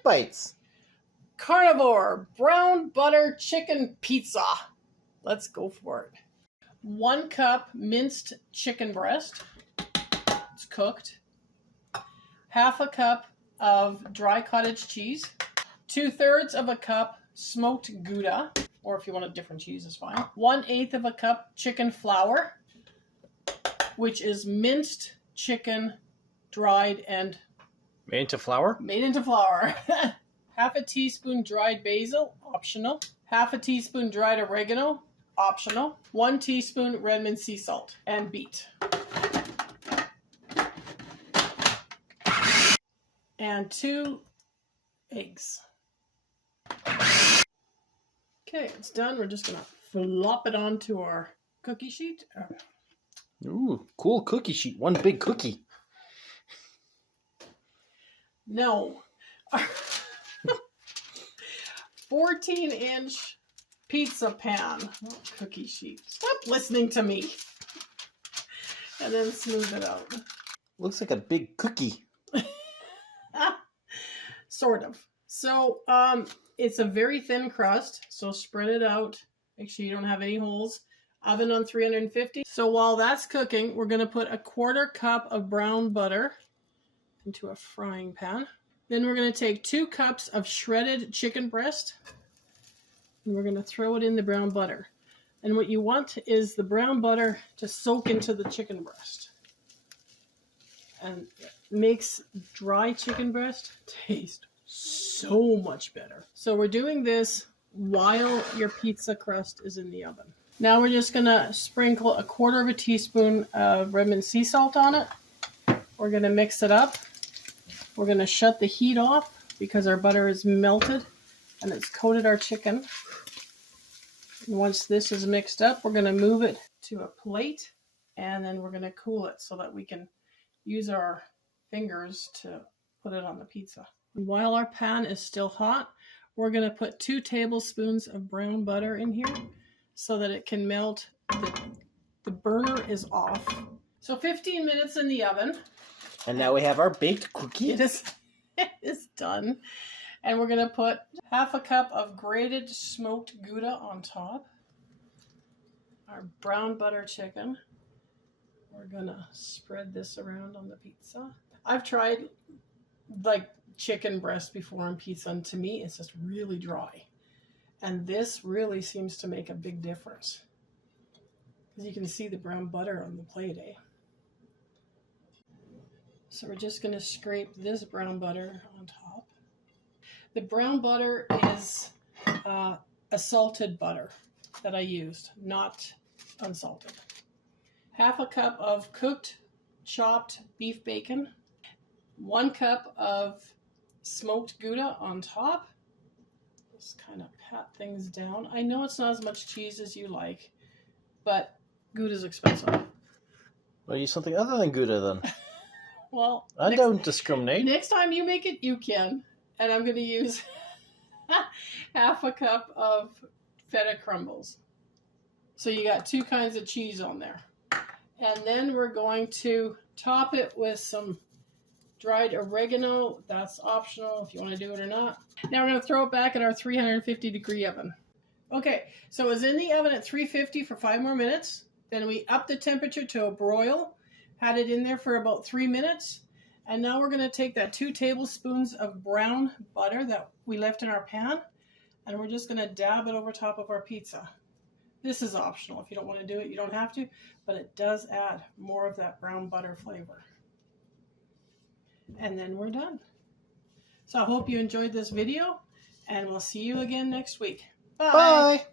quick bites. Carnivore brown butter chicken pizza. Let's go for it. 1 cup minced chicken breast. It's cooked. 1/2 cup of dry cottage cheese. 2/3 of a cup smoked Gouda, or if you want a different cheese, is fine. 1/8 of a cup chicken flour, which is minced chicken, dried and made into flour. Made into flour. 1/2 teaspoon dried basil, optional. 1/2 teaspoon dried oregano, optional. 1 teaspoon Redmond sea salt, and beat. And 2 eggs. Okay, it's done. We're just gonna flop it onto our cookie sheet. Ooh, cool cookie sheet. One big cookie. No. 14-inch pizza pan. Oh, cookie sheet. Stop listening to me. And then smooth it out. Looks like a big cookie. Sort of. So, it's a very thin crust. So spread it out. Make sure you don't have any holes. Oven on 350. So while that's cooking, we're going to put 1/4 cup of brown butter into a frying pan. Then we're going to take 2 cups of shredded chicken breast. And we're going to throw it in the brown butter. And what you want is the brown butter to soak into the chicken breast. And it makes dry chicken breast taste so much better. So we're doing this while your pizza crust is in the oven. Now we're just going to sprinkle 1/4 teaspoon of Redmond sea salt on it. We're going to mix it up. We're going to shut the heat off because our butter is melted and it's coated our chicken. And once this is mixed up, we're going to move it to a plate and then we're going to cool it so that we can use our fingers to put it on the pizza. While our pan is still hot, we're going to put 2 tablespoons of brown butter in here so that it can melt. The burner is off. So 15 minutes in the oven. And now we have our baked cookie. It is done. And we're going to put 1/2 cup of grated smoked Gouda on top. Our brown butter chicken. We're going to spread this around on the pizza. I've tried like chicken breast before on pizza, and to me it's just really dry. And this really seems to make a big difference. Because you can see the brown butter on the plate, eh? So we're just going to scrape this brown butter on top. The brown butter is a salted butter that I used, not unsalted. 1/2 cup of cooked, chopped beef bacon. 1 cup of smoked Gouda on top. Just kind of pat things down. I know it's not as much cheese as you like, but Gouda's expensive. Well, use something other than Gouda then. Well, I don't discriminate. Next time you make it, you can. And I'm going to use 1/2 cup of feta crumbles. So you got 2 kinds of cheese on there. And then we're going to top it with some dried oregano. That's optional if you want to do it or not. Now we're going to throw it back in our 350-degree oven. Okay, so it was in the oven at 350 for 5 more minutes. Then we upped the temperature to a broil. Had it in there for about 3 minutes. And now we're going to take that 2 tablespoons of brown butter that we left in our pan. And we're just going to dab it over top of our pizza. This is optional. If you don't want to do it, you don't have to. But it does add more of that brown butter flavor. And then we're done. So I hope you enjoyed this video. And we'll see you again next week. Bye. Bye.